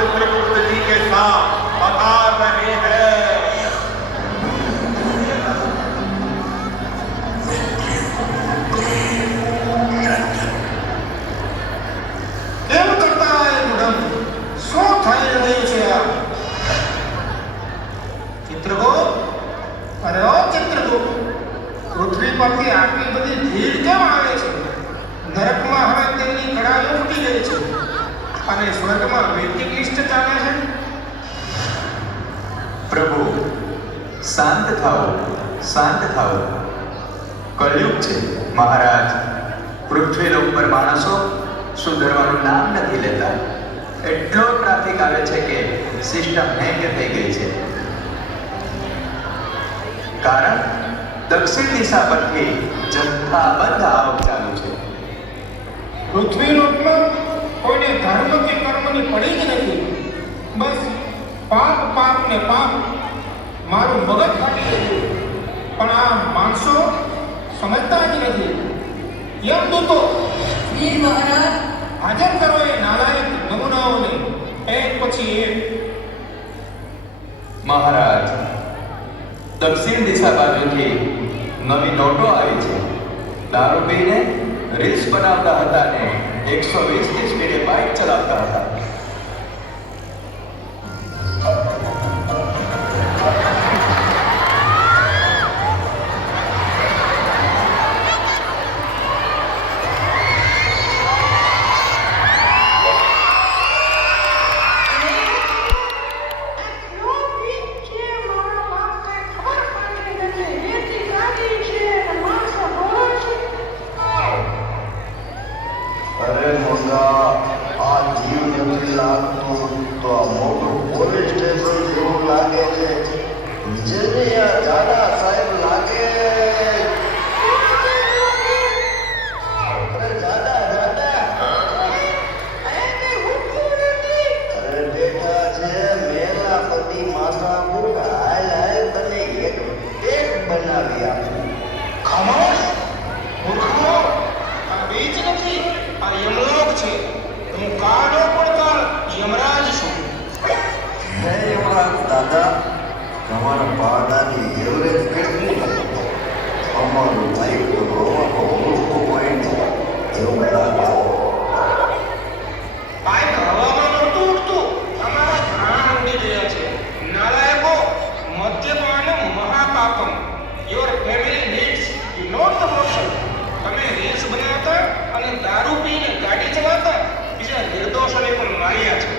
चित्रगुप्त जी के साथ पधार रहे हैं। કેમ કરતા એ મુડમ શું થઈ રહ્યું છે આ? ચિત્રગુપ્ત, અરે ઓ ચિત્રગુપ્ત, પૃથ્વી પરથી આટલી બધી ભીડ કેમ આવે છે? નરકમાં હવે તેમની કડાઓ ઉડી ગઈ છે અને સ્વર્ગમાં વેઇટિંગ લિસ્ટ ચાલે છે. પ્રભુ, શાંત થાઓ, શાંત થાઓ. કળયુગ છે મહારાજ. પૃથ્વી લોક પર માણસો સુધરવાનું નામ નથી લેતા. એટલો ટ્રાફિક આવે છે કે સિસ્ટમ હેંગ થઈ ગઈ છે. કારણ દક્ષિણ દિશા પરથી જથ્થાબંધ આવક ચાલુ છે. પૃથ્વી લોકમાં કોઈને ધર્મ કે કર્મની પડી જ નથી. બસ પાપ પાપ ને પાપ. મારું મગજ ફાટી ગયું. પણ આ માણસો સમજતા જ નથી. યમદૂતો, વીર મહારાજ, હાજર કરો એ નાલાયક નમૂનાઓને એક પછી એક. મહારાજ, દક્ષિણ દિશા બાજુથી નવી નોટો આવી છે. દારૂ પીને રીલ્સ બનાવતા હતા ને 120ની સ્પીડે બાઇક ચલાવતા હતા. અરે મોટા, આ જીવ નથી લાગતું તો આ મોટું પોલીસ સ્ટેશન જેવું લાગે છે. જેની આ દાદા સાહેબ લાગે. અરે દાદા દાદા, અરે બેટા છે મેલા પતિ માથા મુખ હાલ હાલ તને એક બનાવી આપું. ખામોશ મૂર્ખો, આ બીજ નથી, આ યમલોક છે. હું કાળનો પણ કાળ યમરાજ છું. હે યમરાજ દાદા, તમારા પારડાની એવરેજ કેટલી? અમારું લાઈફ તો રોવાનો ઓછો પોઈન્ટ એવું લાગે. બાઈક હવામાં નહોતું ઉડતું, તમારા પ્રાણ ઉડી ગયા છે. નાલાયકો, મદ્યપાનમ મહાપાપમ. Your family needs you not the motion. તમે રીલ્સ બનાવતા અને દારૂ પીને ગાડી ચલાવતા બીજા નિર્દોષોને પણ માર્યા છે.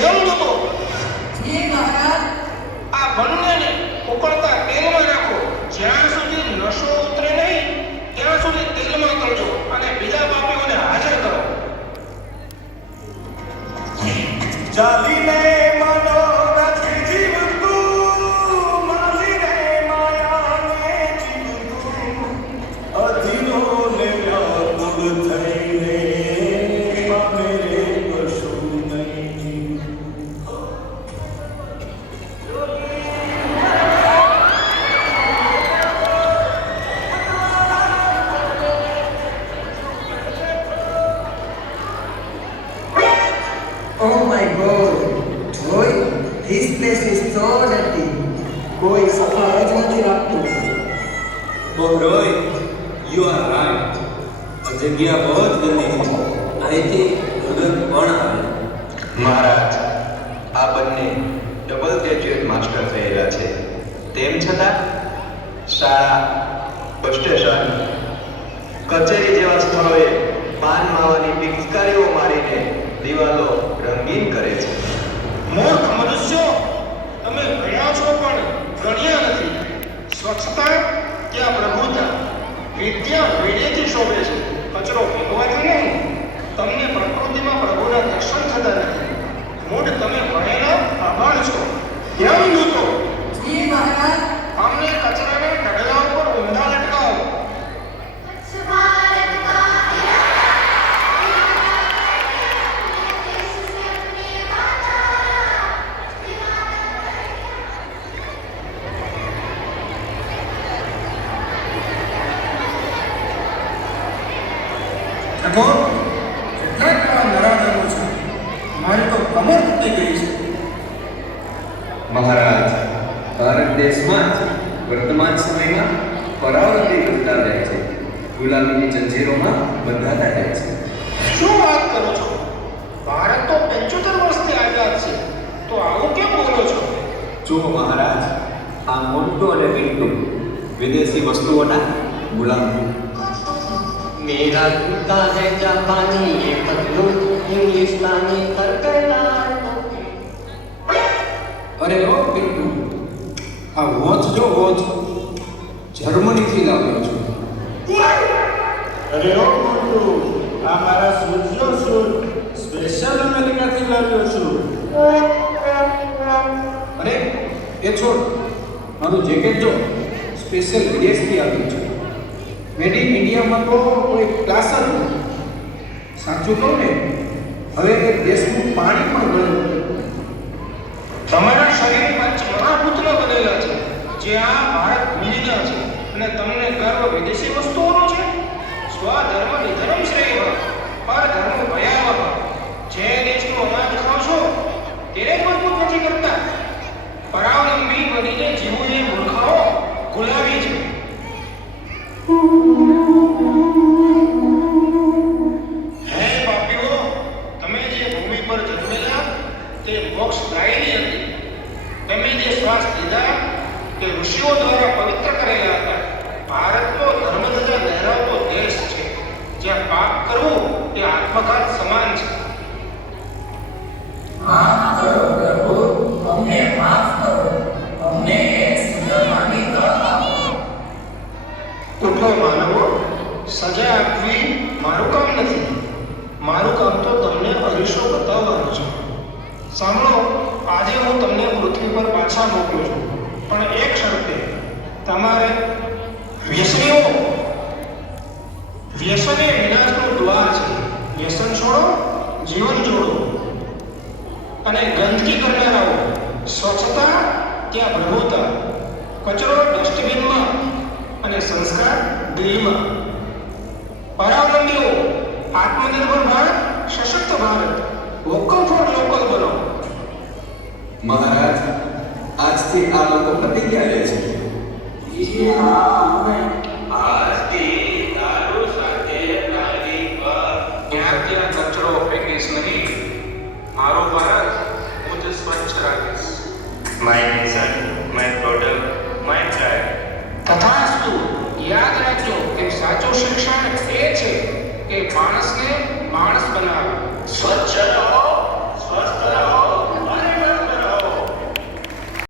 યમદૂતો, વીર મહારાજ, આ બંનેને ઉકળતા તેલમાં રાખો. જ્યાં સુધી નશો ઉતરે નહીં ત્યાં સુધી તેલમાં તળજો અને બીજા પાપીઓને હાજર કરો. ચાલીને મનોરથ જીવતું, માલીને માયાને જીવતું, અધીનોને વ્યાકુળ થઈને પામે રે કશું નહીં. Oh my God, Joy, this place is so dirty. કોઈ સફાઈ જ નથી રાખતું. બોહરોય, you are right. આ જગ્યા બહુ જ ગંદી છે. અહીંથી દુર્ગંધ પણ આવે. મહારાજ, આ બંને ડબલ ગ્રેજ્યુએટ માસ્ટર થયેલા છે. તેમ છતાં શાળા, બસ સ્ટેશન, કચેરી જેવા સ્થળોએ પાન માવાની પિચકારીઓ મારીને દિવાલો રંગીન કરે છે. મૂર્ખ મનુષ્યો, તમે ભણ્યા છો પણ ગણ્યા નથી. સ્વચ્છતા ત્યાં પ્રભુતા. વિદ્યા વેળેથી શોભે છે, કચરો ફેંકવાથી નહીં. તમને પ્રકૃતિમાં પ્રભુના દર્શન થતા નથી. મૂળ તમે ભણેલા અભણ છો. યમદૂતો, વીર મહારાજ, અમને કચરાના ઢગલા ઉપર ઊંધા લટકાવો. દેશમાં જ વર્તમાન સમયમાં પરાવર્તી બનતા જાય છે, ગુલામીની જંજીરોમાં બંધાતા જાય છે. શું વાત કરો છો? ભારત તો 75 વર્ષથી આઝાદ છે, તો આવું કેમ બોલો છો? જો મહારાજ, આ મોન્ટો અને પિન્ટુ વિદેશી વસ્તુઓના ગુલામ. मेरा जूता है जापानी ये पतलून इंग्लिस्तानी करकलार અરે ઓ પિન્ટુ, આ વોચ જો વોચ જર્મનીથી લાવ્યો છું. અરે ઓ મોટુ, આ મારા શૂઝ જો શૂઝ સ્પેશિયલ અમેરિકાથી લાવ્યો છું. અરે એ છોડ, મારું જેકેટ જો સ્પેશિયલ વિદેશથી આવ્યું છે. મેડ ઇન ઇન્ડિયામાં તો કોઈ ક્લાસ જ નથી. સાચું કહું ને, હવે એ દેશનું પાણી પણ ગયું. તમારા શરીર પંચ મહાભૂતનો બનેલા છે, જે આ ભારત ભૂમિના છે, અને તમને ગર્વ વિદેશી વસ્તુઓનો છે. સ્વધર્મ નિધર્મ શ્રેય પરધર્મ ભયાવહ. જે દેશનું અનાજ ખાઓ છો તેને મજબૂત નથી કરતા. પરાવલંબી બનીને જીવવું એ મૂર્ખાઓ ગુલામી છે. હે પાપીઓ, તમે જે ભૂમિ પર જન્મેલા તે મોક્ષદાયિની હતી. તમે જે શ્વાસ લીધા તે ઋષિઓ દ્વારા પવિત્ર કરેલા હતા. ભારત તો ધર્મધજા લહેરાવતો દેશ છે, જ્યાં પાપ કરવું એ આત્મઘાત સમાન છે. माफ करो प्रभु, हमने माफ करो, हमने एक सुंदरमानी तक आपको. ઉઠો માનવો, સજા આપવી મારું કામ નથી. મારું કામ તો તમને અરીસો બતાવવાનું છે. સાંભળો, આજે હું તમને પૃથ્વી પર પાછા મોકલું છું, પણ એક શરતે. તમારે વ્યસનીઓ, વ્યસન એ વિનાશનું દ્વાર છે. વ્યસન છોડો, જીવન જોડો. અને ગંદકી કરનારાઓ, સ્વચ્છતા ત્યાં પ્રભુતા. કચરો ડસ્ટબિનમાં અને સંસ્કાર દિલમાં. પરાવલંબીઓ, આત્મનિર્ભર ભારત, સશક્ત ભારત. વોકલ ફોર લોકલ બનો. મહારાજ, આજથી આ લોકો પ્રતિજ્ઞા લે છે. जी हाँ, हमें